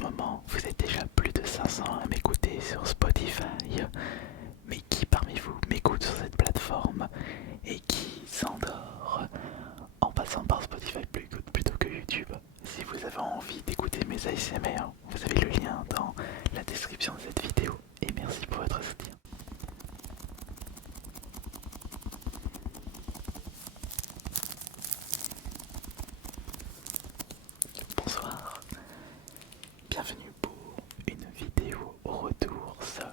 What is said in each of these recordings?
ce moment, vous êtes déjà plus de 500 à m'écouter sur Spotify. Mais qui parmi vous m'écoute sur cette plateforme et qui s'endort en passant par Spotify plutôt que YouTube? Si vous avez envie d'écouter mes ASMR, vous avez le lien dans la description de cette vidéo. Et merci pour votre soutien. Bonsoir, bienvenue pour une vidéo au retour solde.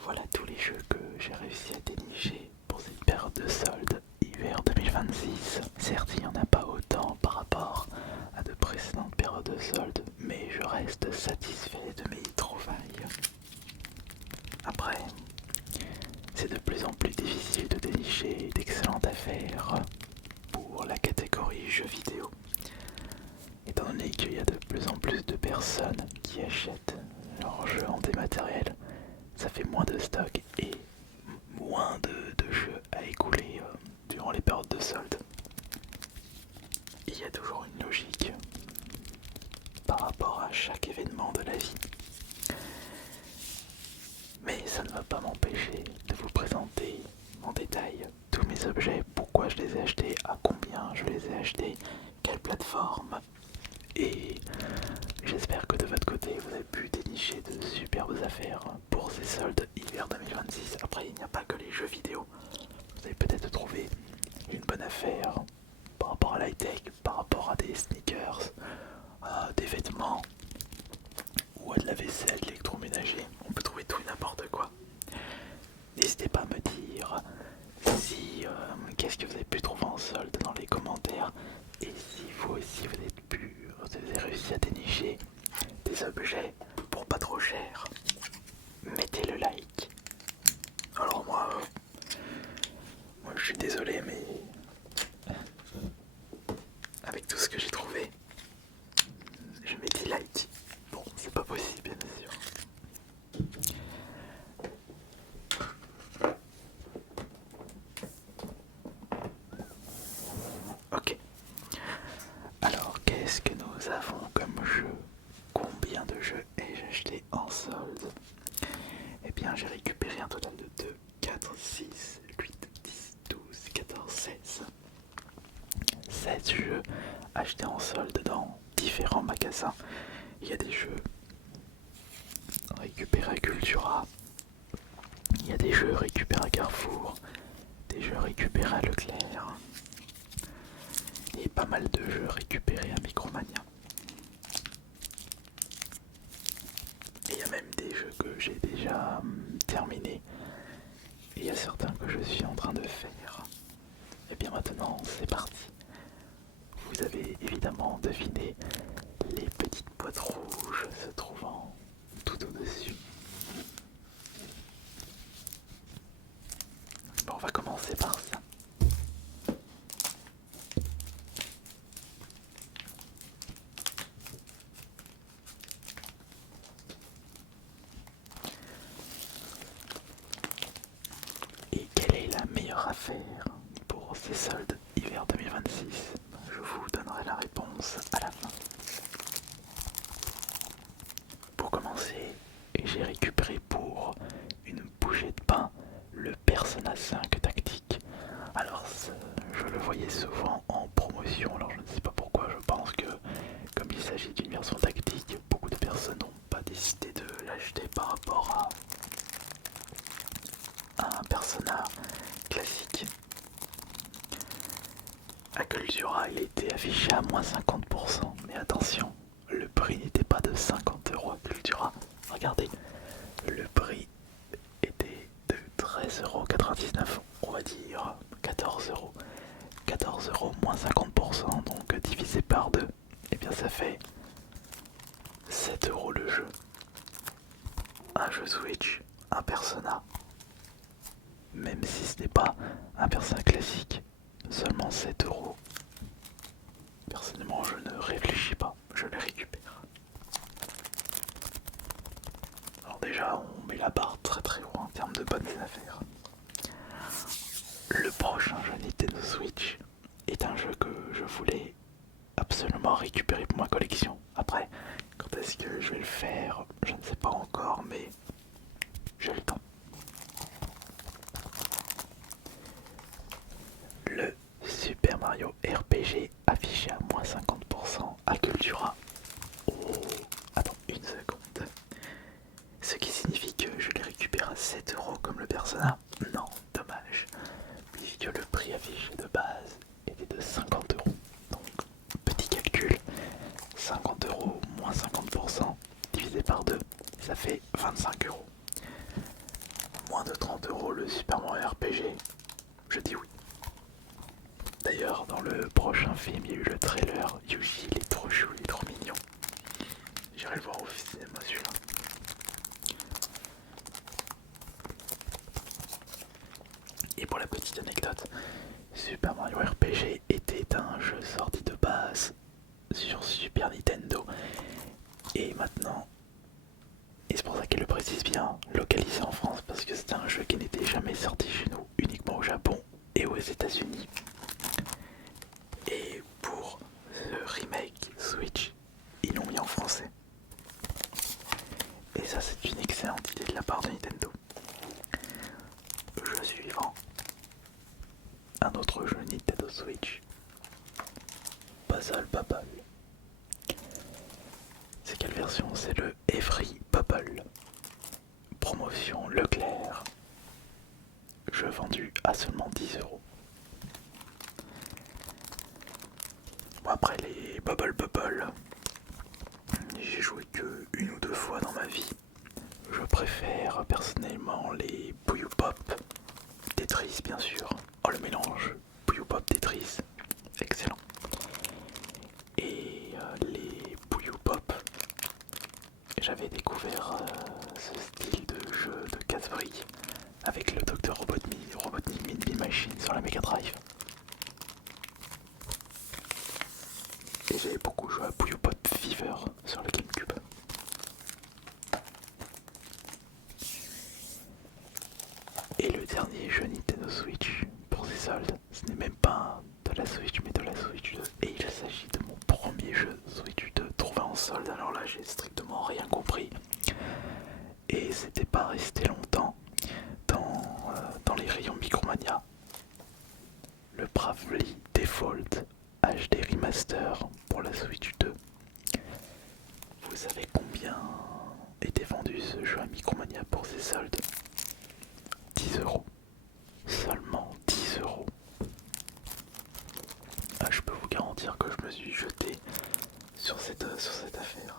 Voilà tous les jeux que j'ai réussi à dénicher pour cette période de solde hiver 2026. Certes, il n'y en a pas autant par rapport à de précédentes périodes de solde, mais je reste satisfait de mes trouvailles. Après, c'est de plus en plus difficile de dénicher d'excellentes affaires pour la catégorie jeux vidéo, étant donné qu'il y a de plus en plus de personnes qui achètent leurs jeux en dématériel. Ça fait moins de stock et moins de jeux à écouler durant les périodes de solde. Il y a toujours une logique par rapport à chaque événement de la vie. Mais ça ne va pas m'empêcher de vous présenter en détail tous mes objets, pourquoi je les ai achetés, à combien je les ai achetés, quelle plateforme. Et j'espère que de votre côté vous avez pu dénicher de superbes affaires pour ces soldes hiver 2026. Après, il n'y a pas que les jeux vidéo. Vous avez peut-être trouvé une bonne affaire par rapport à l'high-tech, par rapport à des sneakers, à des vêtements ou à de la vaisselle, de l'électroménager. On peut trouver tout et n'importe quoi. N'hésitez pas à me dire si qu'est-ce que vous avez pu trouver en solde dans les commentaires, et si vous aussi vous avez réussi à dénicher des objets pour pas trop cher. Mettez le like. Alors moi je suis désolé, mais avec tout ce que j'ai trouvé, je mets 10 likes. Bon, c'est pas possible bien sûr. Ok. Alors, qu'est-ce que nous avons comme jeu? Combien de jeux ai-je acheté en solde? Eh bien, j'ai récupéré un total de 2, 4, 6, 8, 10, 12, 14, 16. 16 jeux achetés en solde dans différents magasins. Il y a des jeux récupérés à Cultura, il y a des jeux récupérés à Carrefour, des jeux récupérés à Leclerc, et pas mal de jeux récupérés à Micromania. Et il y a même des jeux que j'ai déjà terminés, et il y a certains que je suis en train de faire. Et bien maintenant, c'est parti. Vous avez évidemment deviné les petites boîtes rouges se trouvant tout au-dessus. Bon, on va commencer par ça. Et quelle est la meilleure affaire pour ces soldes hiver 2026? Je vous donnerai la réponse à la fin. Pour commencer, j'ai récupéré pour une bouchée de pain le Persona 5 tactique. Alors je le voyais souvent en promotion, alors je ne sais pas pourquoi. Je pense que comme il s'agit d'une version tactique, beaucoup de personnes n'ont pas décidé de l'acheter par rapport à un Persona classique. À Cultura, il était affiché à moins 50%, mais attention, le prix n'était pas de 50 € à Cultura. Regardez, le prix était de 13,99 €, on va dire 14 €. 14 € moins 50%, donc divisé par 2, et bien ça fait 7 € le jeu. Un jeu Switch, un Persona, même si ce n'est pas un Persona classique, seulement 7 €. Personnellement, je ne réfléchis pas, je les récupère. Alors déjà, on met la barre très très haut en termes de bonnes affaires. Le prochain jeu Nintendo Switch est un jeu que je voulais absolument absolument récupérer pour ma collection. Après, quand est-ce que je vais le faire, je ne sais pas encore, mais j'ai le temps. Le Super Mario RPG affiché à moins 50% à Cultura. Oh, attends une seconde. Ce qui signifie que je les récupère à 7€ comme le Persona. Non, dommage. Puisque le prix affiché de base était de 50€. Donc, petit calcul, 50€ moins 50% divisé par 2, ça fait 25€. Moins de 30€ le Super Mario RPG, je dis oui. D'ailleurs, dans le prochain film, il y a eu le trailer. Yoshi, il est trop chou, il est trop mignon. J'irai le voir au cinéma celui-là. Et pour la petite anecdote, Super Mario RPG était un jeu sorti de base sur Super Nintendo. Et maintenant, et c'est pour ça qu'elle le précise bien, localisé en France, parce que c'était un jeu qui n'était jamais sorti chez nous, uniquement au Japon et aux États-Unis. Et pour ce remake Switch, ils l'ont mis en français. Et ça, c'est une excellente idée de la part de Nintendo. Jeu suivant. Un autre jeu Nintendo Switch. Puzzle Bubble. C'est quelle version? C'est le Every Bubble. Promotion Leclerc. Jeu vendu à seulement 10€. Bon, après les Bubble, j'ai joué que une ou deux fois dans ma vie. Je préfère personnellement les Puyo Pop, Tetris bien sûr. Oh, le mélange Puyo Pop Tetris, excellent. Et les Puyo Pop, j'avais découvert ce style de jeu de casse-briques avec le Dr Robotnik Mini Machine sur la Mega Drive. Et j'avais beaucoup joué à Puyo Pop Fever sur le GameCube. Et le dernier jeu Nintendo Switch pour ses soldes, ce n'est même pas de la Switch mais de la Switch 2. Et il s'agit de mon premier jeu Switch 2 trouvé en solde. Alors là j'ai strictement rien compris. Et c'était pas resté longtemps dans les rayons Micromania. Le Bravely Default HD Remaster pour la Switch 2. Vous savez combien était vendu ce jeu à Micromania pour ses soldes? 10€. Seulement 10€. Ah, je peux vous garantir que je me suis jeté sur cette affaire.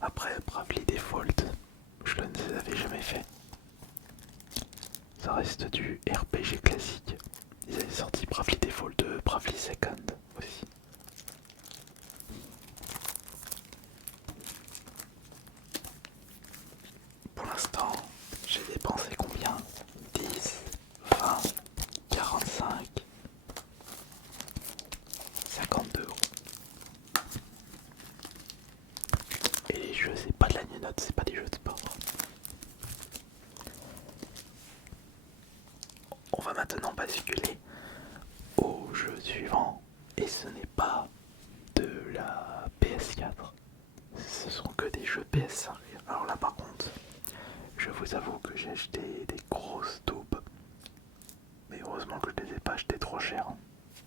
Après Bravely Default, je ne les avais jamais fait. Ça reste du RPG classique. Ils avaient sorti Bravely Default 2, Bravely Second aussi. Pour l'instant, j'ai dépensé combien? 10, 20, 45, 52€. Et les jeux, c'est pas de la note, c'est pas des jeux de sport. On va maintenant basculer au jeu suivant. Et ce n'est pas de la PS4. Ce sont que des jeux PS5. Alors là par contre, je vous avoue que j'ai acheté des grosses taupes. Mais heureusement que je ne les ai pas achetées trop chères.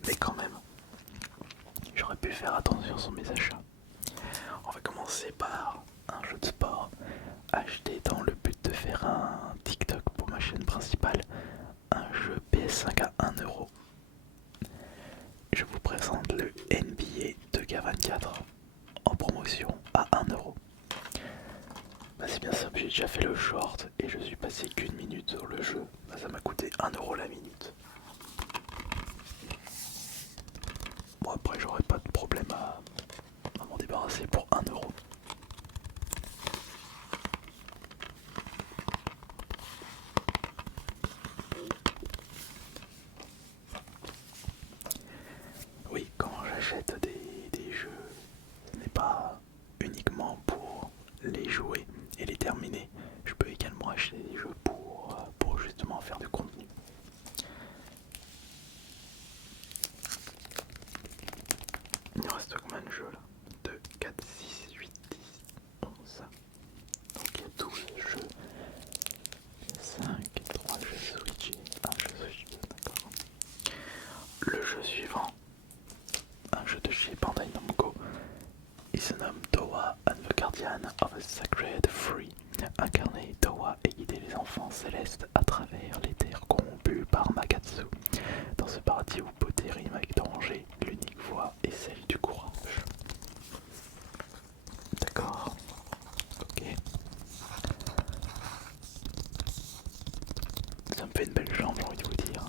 Mais quand même, j'aurais pu faire attention sur mes achats. On va commencer par un jeu de sport acheté dans le but de faire un TikTok pour ma chaîne principale. Un jeu PS5 à 1€. Je vous présente le NBA 2K24 en promotion à 1€. Bah c'est bien simple, j'ai déjà fait le short et je suis passé qu'une minute sur le jeu. Bah ça m'a coûté 1€ la minute. Bon après j'aurais pas de problème à m'en débarrasser pour 1€. Oui, quand j'achète des jeux, ce n'est pas uniquement pour les jouer et les terminer. céleste à travers les terres corrompues par Makatsu. Dans ce paradis où beauté rime avec danger, l'unique voie est celle du courage. D'accord. Ok. Ça me fait une belle jambe, j'ai envie de vous dire.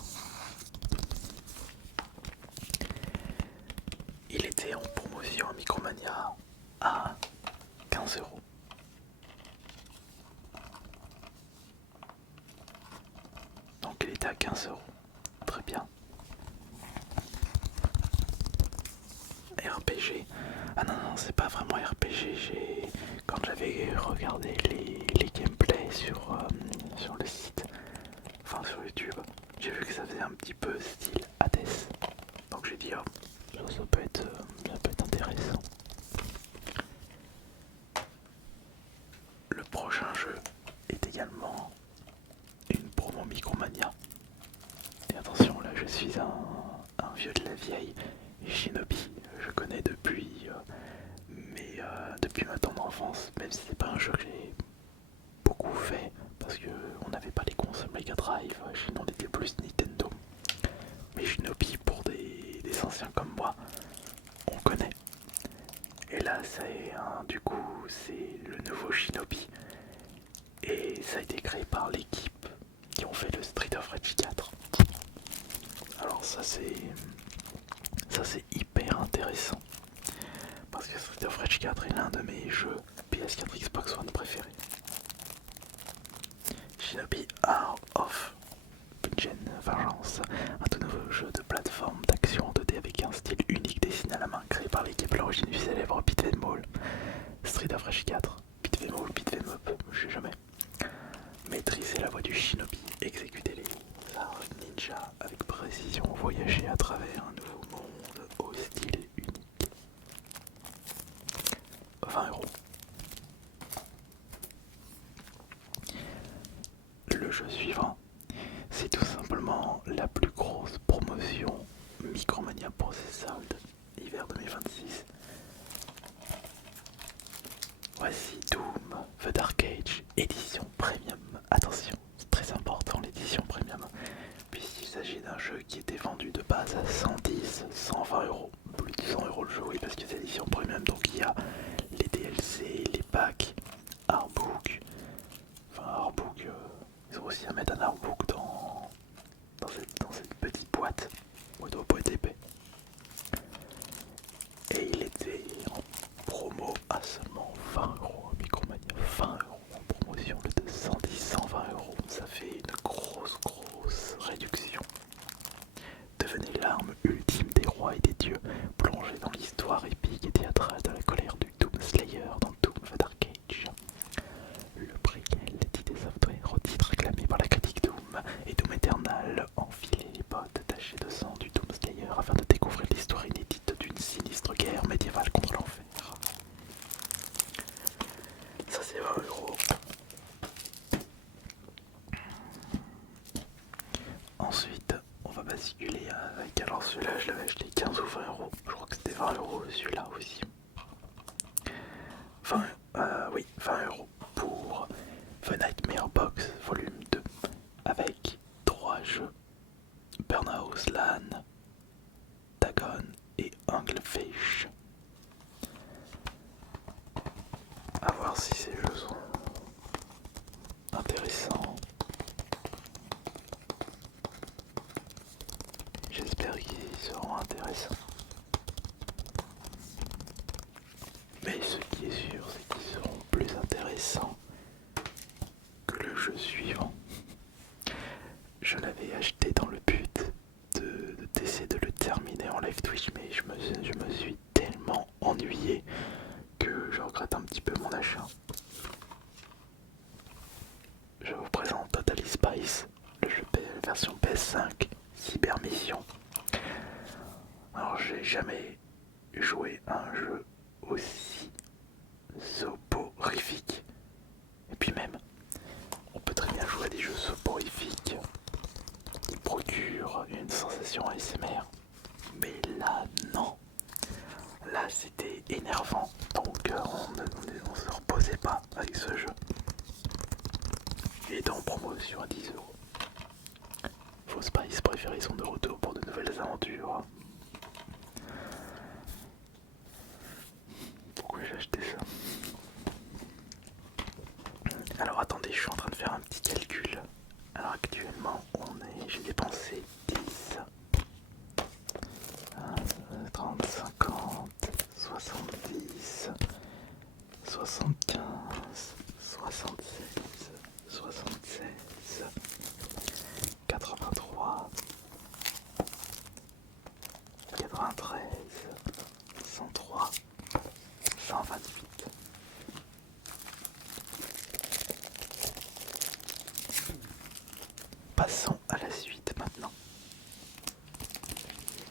Il était en promotion à Micromania à 15 euros. Donc il était à 15 euros. Très bien. RPG. Ah non, non, c'est pas vraiment RPG. Quand j'avais regardé les gameplays sur le site, enfin sur YouTube, j'ai vu que ça faisait un petit peu style Hades. Donc j'ai dit, oh, ça peut être intéressant. Le prochain jeu est également une promo Micromania. Et attention, là je suis un vieux de la vieille. Shinobi, je connais depuis ma tendre enfance, même si c'est pas un jeu que j'ai beaucoup fait, parce qu'on n'avait pas les consoles Mega Drive, chez nous on était plus Nintendo. Mais Shinobi, pour des anciens comme moi, on connaît. Et là, du coup, c'est le nouveau Shinobi. Et ça a été créé par l'équipe qui ont fait le Street of Rage 4. Alors ça c'est hyper intéressant. Parce que Street of Rage 4 est l'un de mes jeux PS4 Xbox One préférés. Shinobi Hour of Vengeance, un tout nouveau jeu de plateforme d'action en 2D avec un style unique dessiné à la main, créé par l'équipe à l'origine du célèbre Beat'em All. Street of Rage 4, Beat'em All, Beat'em Up, je sais jamais. Maîtrisez la voix du Shinobi, exécutez les arts ninja avec précision, voyagez à travers un nouveau monde au style unique. 20 euros. Le jeu suivant, c'est tout simplement la plus grosse promotion Micromania pour ses soldes hiver 2026. Voici Doom, The Dark Age, édition premium. Attention, c'est très important l'édition premium, puisqu'il s'agit d'un jeu qui était vendu de base à 110, 120 euros. Plus de 100 euros le jeu, oui, parce que c'est l'édition premium, donc il y a les DLC, les packs, artbook. Enfin, artbook, ils ont aussi à mettre un artbook dans cette petite boîte. Il doit pas être épais. Et il était en promo à seulement 20 euros à Micromania. 20 euros en promotion, le de 110, 120 euros. Ça fait une grosse réduction. Devenez l'arme ultime des rois et des dieux, plongez dans l'histoire épique et théâtrale de la colère du Doom Slayer dans Doom The Dark Age. Le préquel d'ID Software au titre acclamé par la critique Doom et Doom Eternal, enfilez les bottes tachées de sang du Doom Slayer afin de découvrir l'histoire inédite d'une sinistre guerre médiévale contre l'enfer. Ça c'est 20 euros. Ensuite, on va basculer avec, alors celui-là je l'avais acheté 15 ou 20 euros, je crois que c'était 20 euros celui-là aussi. 20 euros pour The Nightmare Box Volume 2 avec 3 jeux, Burnout Lan, Dagon et Anglefish. A voir si ces jeux sont intéressants. J'espère qu'ils seront intéressants. Mais ce qui est sûr, c'est qu'ils seront plus intéressants que le jeu suivant. Je l'avais acheté dans le but d'essayer de le terminer en live Twitch, mais je me suis tellement ennuyé que je regrette un petit peu mon achat. Je vous présente Totally Spice, le jeu version PS5, Cyber Mission. Alors j'ai jamais joué à un jeu aussi soporifique. Et puis même, on peut très bien jouer à des jeux soporifiques qui procurent une sensation ASMR. Mais là, non. Là, c'était énervant. Donc on ne se reposait pas avec ce jeu. Et était en promotion à 10 euros. Vos Spice préférés sont de retour pour de nouvelles aventures. Pourquoi j'ai acheté ça? Alors attendez, je suis en train de faire un petit calcul. Alors actuellement, j'ai dépensé 10, 30, 50, 70, 75, 76, 76, 83, 93, 103, 128. Passons à la suite maintenant,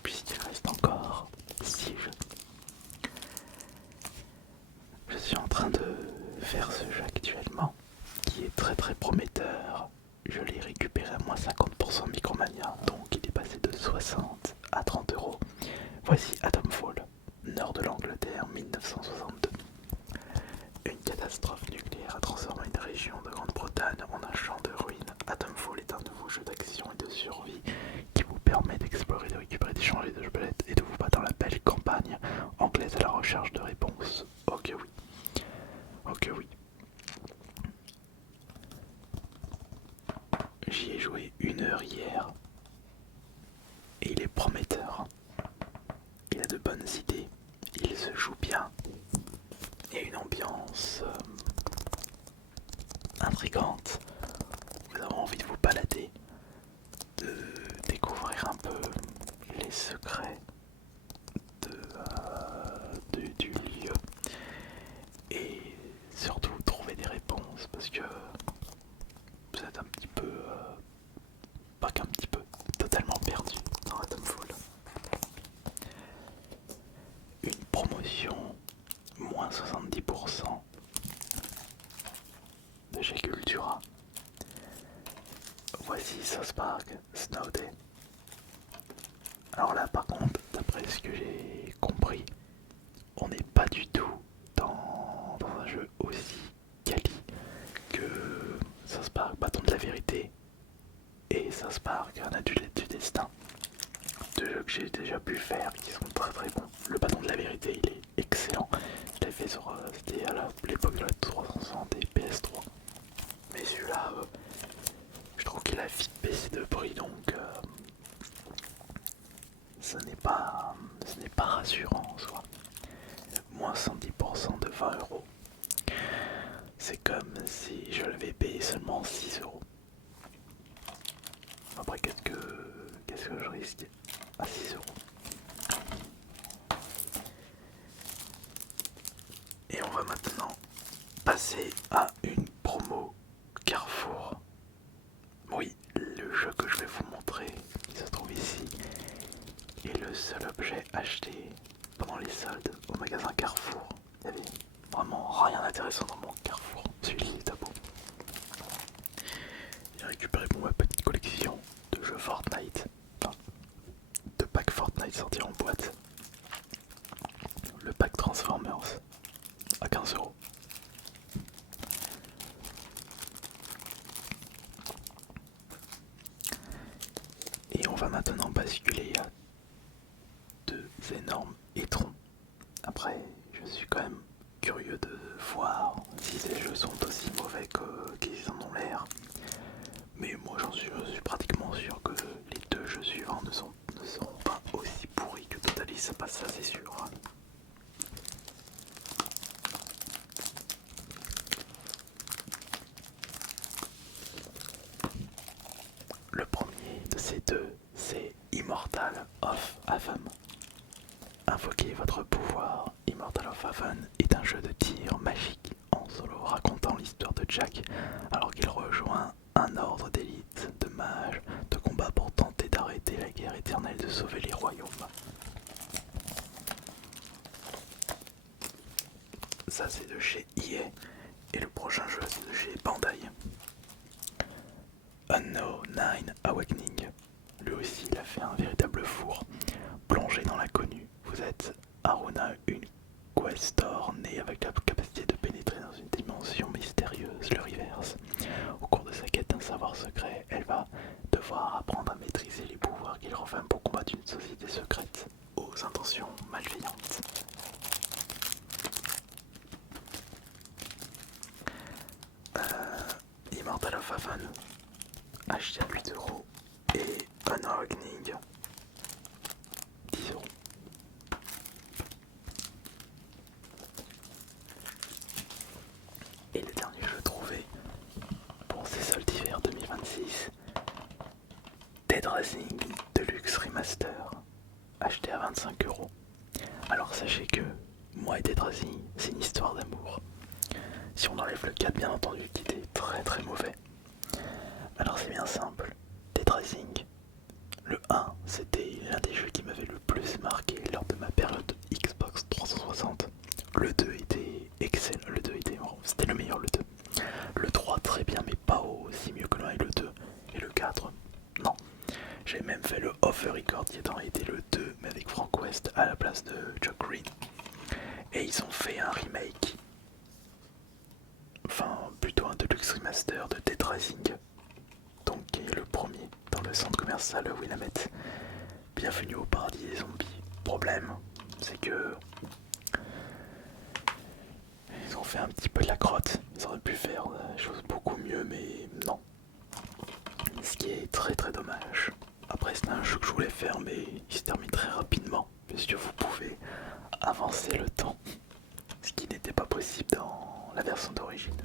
puisqu'il reste encore 6 jeux. Je suis en train de faire ce jeu actuellement, qui est très prometteur. Je l'ai récupéré à moins 50% Micromania, donc il est passé de 60 à 30 euros. Voici Atomfall, nord de l'Angleterre, 1962. Une catastrophe nucléaire a transformé une région de Grande-Bretagne en un champ de ruines. Atomfall est un nouveau jeu d'action et de survie qui vous permet d'explorer, de récupérer, d'échanger de objets et de vous battre dans la belle campagne anglaise à la recherche de réponses. Ok oui. Ok oui. J'y ai joué 1 heure hier et il est prometteur. Il a de bonnes idées, il se joue bien. Il y a une ambiance intrigante. Vous avez envie de vous balader, de découvrir un peu les secrets du lieu et surtout trouver des réponses parce que vous êtes un petit peu, pas qu'un petit peu, totalement perdu dans Atomfall. Une promotion moins 70% de chez Cultura. Voici South Park Snow Day. Alors là par contre, d'après ce que j'ai compris, on n'est pas du tout dans un jeu aussi quali que South Park Bâton de la Vérité et South Park Un adulte du destin. Deux jeux que j'ai déjà pu faire qui sont très bons. Le Bâton de la Vérité il est excellent. Je l'ai fait sur c'était à l'époque de la 360 et PS3. Mais celui-là, je trouve qu'il a vite baissé de prix donc ce n'est pas rassurant en soi. Moins 110% de 20 euros. C'est comme si je l'avais payé seulement 6 euros. Après, qu'est-ce que je risque à 6 euros? Et on va maintenant passer à une promo Carrefour. Oui, le jeu que je vais vous montrer, qui se trouve ici, est le seul objet acheté pendant les soldes au magasin Carrefour. Il y avait vraiment rien d'intéressant dans mon Carrefour. Celui-ci est à beau. J'ai récupéré ma petite collection de jeux Fortnite, enfin, de packs Fortnite sortis en boîte. Le pack Transformers à 15 euros. Et on va maintenant basculer à 2 énormes étrons. Après, je suis quand même curieux de voir si ces jeux sont aussi mauvais qu'ils en ont l'air. Mais moi je suis pratiquement sûr que les 2 jeux suivants ne seront pas aussi pourris que Totalis, ça passe, ça c'est sûr. Le premier de ces 2, c'est Immortal of Haven. Invoquez votre pouvoir. Immortal of Haven est un jeu de tir magique en solo racontant l'histoire de Jack alors qu'il rejoint un ordre d'élite de mages de combat pour tenter d'arrêter la guerre éternelle de sauver les royaumes. Ça c'est de chez EA et le prochain jeu c'est de chez Bandai. Unknown 9 Awakening. Lui aussi il a fait un véritable four. Plongé dans l'inconnu, vous êtes Aruna, une questor née avec la capacité de pénétrer dans une dimension mystérieuse, le reverse. Au cours de sa quête Immortal of Avan, acheté à 8€. Et un Awakening, 10€. Et le dernier jeu trouvé pour ces soldes d'hiver 2026, Dead Rising Deluxe Remaster, acheté à 25€. Alors sachez que moi et Dead Rising, c'est une histoire d'amour. Si on enlève le 4 bien entendu qui était très très mauvais. Alors c'est bien simple, Dead Rising, le 1 c'était l'un des jeux qui m'avait le plus marqué lors de ma période Xbox 360. Le 2 était excellent, le 2 était c'était le meilleur le 2. Le 3 très bien mais pas aussi mieux que le 1 et le 2. Et le 4, non. J'ai même fait le Off the Record qui étant été le 2 mais avec Frank West à la place de Chuck Green. Et ils ont fait un remake, enfin plutôt un Deluxe Remaster de Dead Rising, donc qui est le premier dans le centre commercial Willamette. Bienvenue au paradis des zombies. Problème, c'est que ils ont fait un petit peu de la crotte. Ils auraient pu faire des choses beaucoup mieux, mais non. Ce qui est très très dommage. Après c'est un jeu que je voulais faire, mais il se termine très rapidement, puisque vous pouvez avancer le temps, ce qui n'était pas possible dans la version d'origine.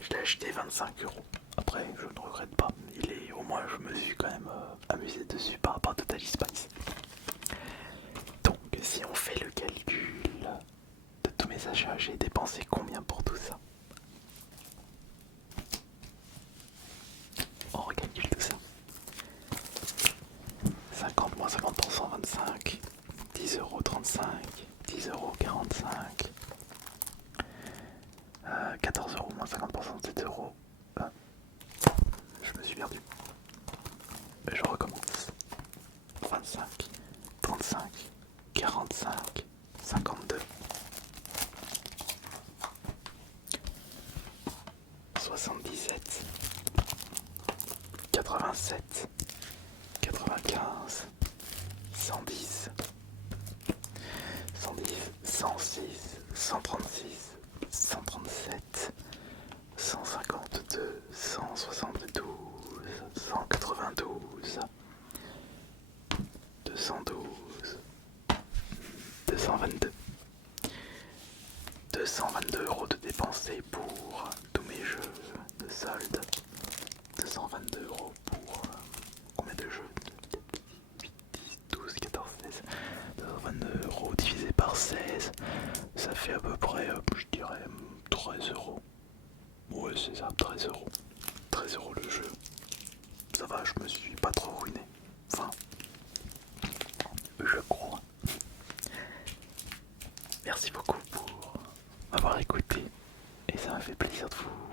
Je l'ai acheté 25€. Après, je ne regrette pas. Au moins, je me suis quand même amusé dessus par rapport à Totally Spice. Donc, si on fait le calcul de tous mes achats, j'ai dépensé combien pour tout ça? On recalcule tout ça. 50 moins 50%, 25. 10€, 35. 10€, 45. 14€ moins 50%, 7€. Je me suis perdu. Je recommence. 25, 35, 45, 52, 77, 87, 95, 110, 106, 136, 137, 152, 172, 192, 212, 222. 222€ de dépensés pour tous mes jeux de solde. 222€ pour combien de jeux? 8, 10, 12, 14, 16. 222€ divisé par 16, ça fait à peu près, je dirais, 13€. Ouais, c'est ça, 13€. 13€ le jeu. Ça va, je me suis pas trop ruiné. Enfin, je crois. Merci beaucoup pour m'avoir écouté et ça m'a fait plaisir de vous